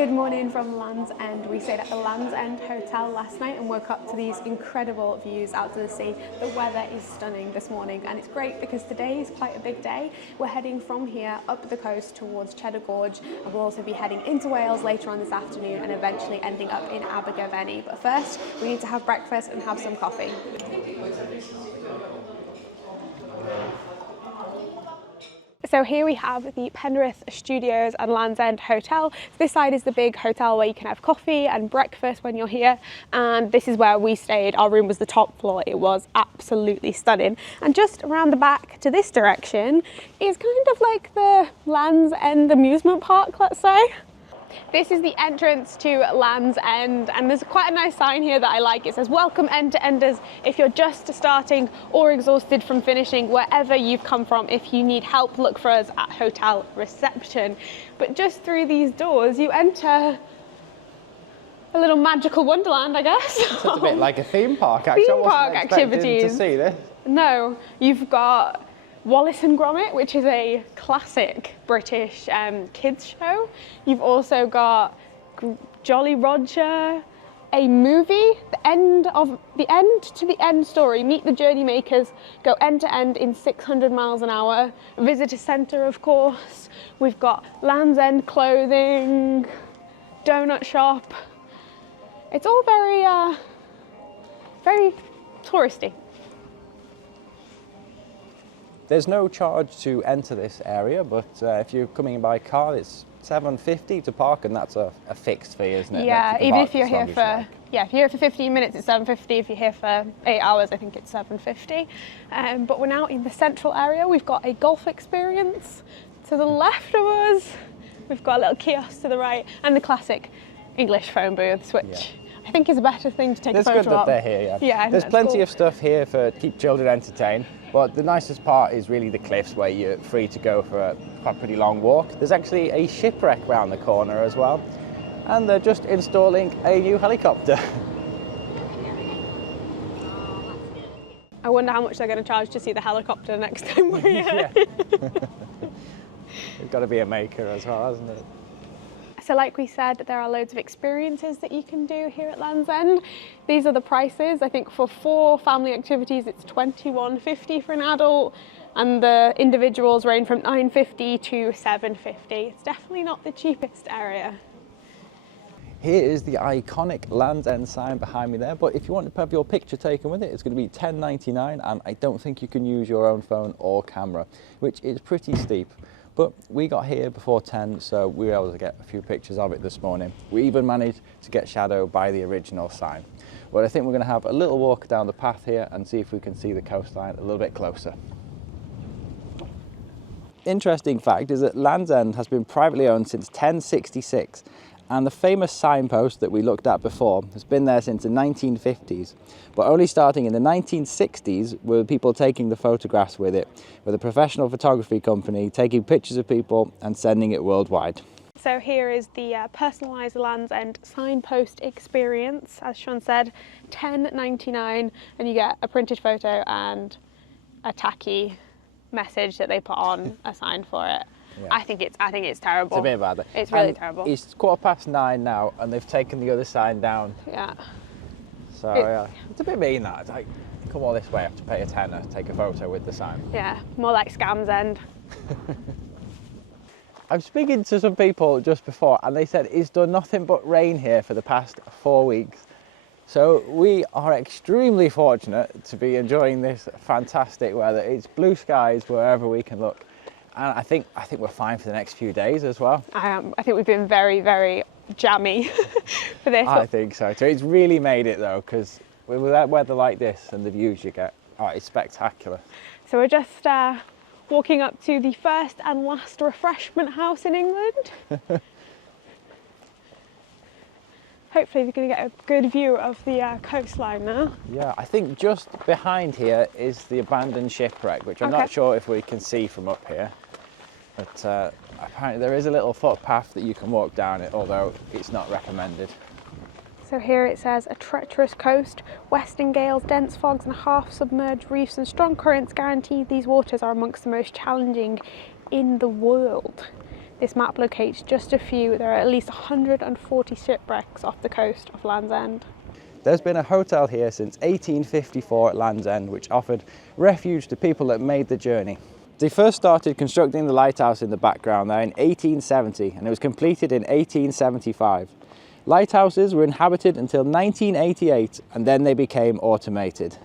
Good morning from Land's End. We stayed at the Land's End Hotel last night and woke up to these incredible views out to the sea. The weather is stunning this morning and it's great because today is quite a big day. We're heading from here up the coast towards Cheddar Gorge, and we'll also be heading into Wales later on this afternoon and eventually ending up in Abergavenny. But first we need to have breakfast and have some coffee. So here we have the Penrith Studios and Land's End Hotel. This side is the big hotel where you can have coffee and breakfast when you're here, and this is where we stayed. Our room was the top floor. It was absolutely stunning. And just around the back to this direction is kind of like the Land's End amusement park, let's say. This is the entrance to Land's End, and there's quite a nice sign here that I like. It says, "Welcome end-to-enders. If you're just starting or exhausted from finishing, wherever you've come from, if you need help, look for us at hotel reception." But just through these doors, you enter a little magical wonderland, I guess. It's a bit like a theme park, actually. Theme park activities. To see this. No, you've got Wallace and Gromit, which is a classic British kids show. You've also got Jolly Roger, a movie, the end to the end story. Meet the Journey Makers, go end to end in 600 miles an hour. Visitor centre, of course. We've got Land's End clothing, donut shop. It's all very touristy. There's no charge to enter this area, but if you're coming by car, it's £7.50 to park, and that's a fixed fee, isn't it? Yeah, even if you're here for if you're here for 15 minutes, it's £7.50. If you're here for 8 hours, I think it's £7.50. But we're now in the central area. We've got a golf experience to the left of us. We've got a little kiosk to the right, and the classic English phone booths, which I think is a better thing to take a photo of. It's good that they're here, yeah. There's plenty of stuff here for keep children entertained. But the nicest part is really the cliffs, where you're free to go for a pretty long walk. There's actually a shipwreck round the corner as well, and they're just installing a new helicopter. I wonder how much they're going to charge to see the helicopter next time we're here. Yeah. It's got to be a maker as well, hasn't it? So like we said, there are loads of experiences that you can do here at Land's End. These are the prices. I think for 4 family activities, it's £21.50 for an adult, and the individuals range from £9.50 to £7.50. It's definitely not the cheapest area. Here is the iconic Land's End sign behind me there, but if you want to have your picture taken with it, it's going to be £10.99, and I don't think you can use your own phone or camera, which is pretty steep. But we got here before 10, so we were able to get a few pictures of it this morning. We even managed to get shadowed by the original sign. But I think we're going to have a little walk down the path here and see if we can see the coastline a little bit closer. Interesting fact is that Land's End has been privately owned since 1066, and the famous signpost that we looked at before has been there since the 1950s, but only starting in the 1960s were people taking the photographs with it, with a professional photography company taking pictures of people and sending it worldwide. So here is the personalised Land's End signpost experience. As Sean said, £10.99, and you get a printed photo and a tacky message that they put on a sign for it. Yeah. I think it's terrible. It's a bit bad. It's really terrible. It's 9:15 now, and they've taken the other sign down. Yeah. So yeah, it's a bit mean that. It's like, come all this way, I have to pay a tenner to take a photo with the sign. Yeah, more like Scam's End. I'm speaking to some people just before, and they said it's done nothing but rain here for the past 4 weeks. So we are extremely fortunate to be enjoying this fantastic weather. It's blue skies wherever we can look. And I think we're fine for the next few days as well. I think we've been very, very jammy for this. I think so too. It's really made it though, because with weather like this and the views you get, it's spectacular. So we're just walking up to the first and last refreshment house in England. Hopefully we're going to get a good view of the coastline now. Yeah, I think just behind here is the abandoned shipwreck, which I'm not sure if we can see from up here. But apparently there is a little footpath that you can walk down it, although it's not recommended. So here it says, a treacherous coast, western gales, dense fogs and half-submerged reefs and strong currents guarantee these waters are amongst the most challenging in the world. This map locates just a few. There are at least 140 shipwrecks off the coast of Land's End. There's been a hotel here since 1854 at Land's End, which offered refuge to people that made the journey. They first started constructing the lighthouse in the background there in 1870, and it was completed in 1875. Lighthouses were inhabited until 1988, and then they became automated.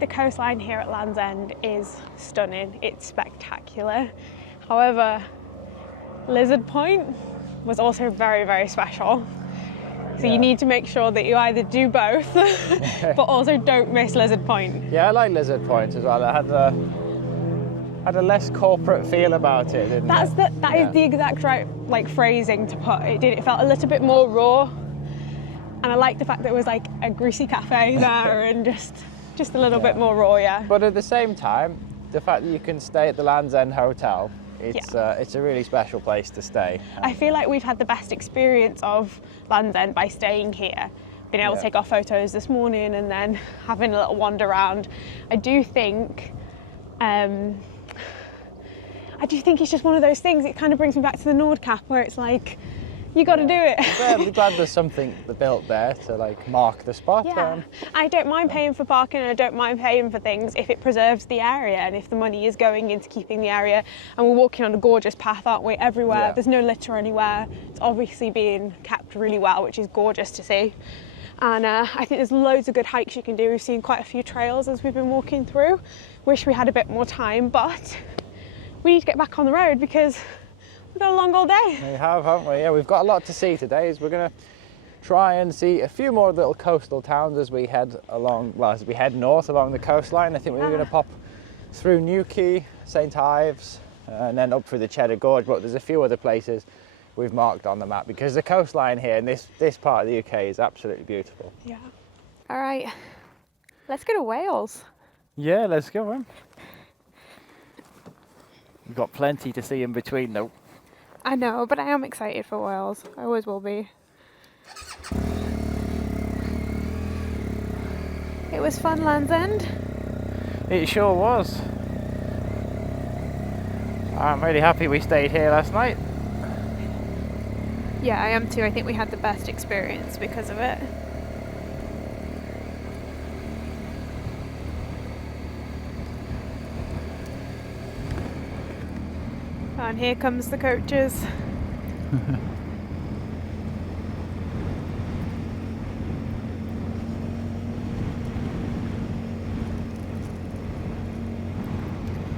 The coastline here at Land's End is stunning, it's spectacular. However, Lizard Point was also very, very special. So you need to make sure that you either do both, but also don't miss Lizard Point. Yeah, I like Lizard Point as well. It had a less corporate feel about it, didn't it? That is the exact right phrasing to put it. It felt a little bit more raw. And I like the fact that it was like a greasy cafe there and just a little bit more raw, yeah. But at the same time, the fact that you can stay at the Land's End Hotel, it's a really special place to stay. I feel like we've had the best experience of Land's End by staying here, being able to take our photos this morning and then having a little wander around. I do think it's just one of those things. It kind of brings me back to the Nordkapp, where it's like, you got to do it. I'm glad there's something built there to like mark the spot. Yeah, I don't mind paying for parking, and I don't mind paying for things if it preserves the area and if the money is going into keeping the area. And we're walking on a gorgeous path, aren't we? Everywhere. Yeah. There's no litter anywhere. It's obviously being kept really well, which is gorgeous to see. And I think there's loads of good hikes you can do. We've seen quite a few trails as we've been walking through. Wish we had a bit more time, but we need to get back on the road because we've got a long old day. We have, haven't we? Yeah, we've got a lot to see today. We're going to try and see a few more little coastal towns as we head north along the coastline. I think we're going to pop through Newquay, St Ives, and then up through the Cheddar Gorge. But there's a few other places we've marked on the map because the coastline here in this part of the UK is absolutely beautiful. Yeah. All right, let's go to Wales. Yeah, let's go on. We've got plenty to see in between though. I know, but I am excited for Wales. I always will be. It was fun, Land's End. It sure was. I'm really happy we stayed here last night. Yeah, I am too. I think we had the best experience because of it. And here comes the coaches.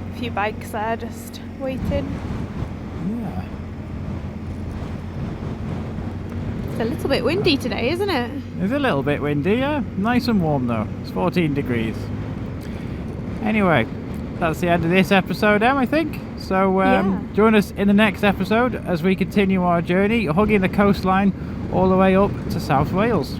A few bikes there just waiting. Yeah. It's a little bit windy today, isn't it? It's a little bit windy, yeah. Nice and warm though. It's 14 degrees. Anyway, that's the end of this episode, Em, I think. So join us in the next episode as we continue our journey, hugging the coastline all the way up to South Wales.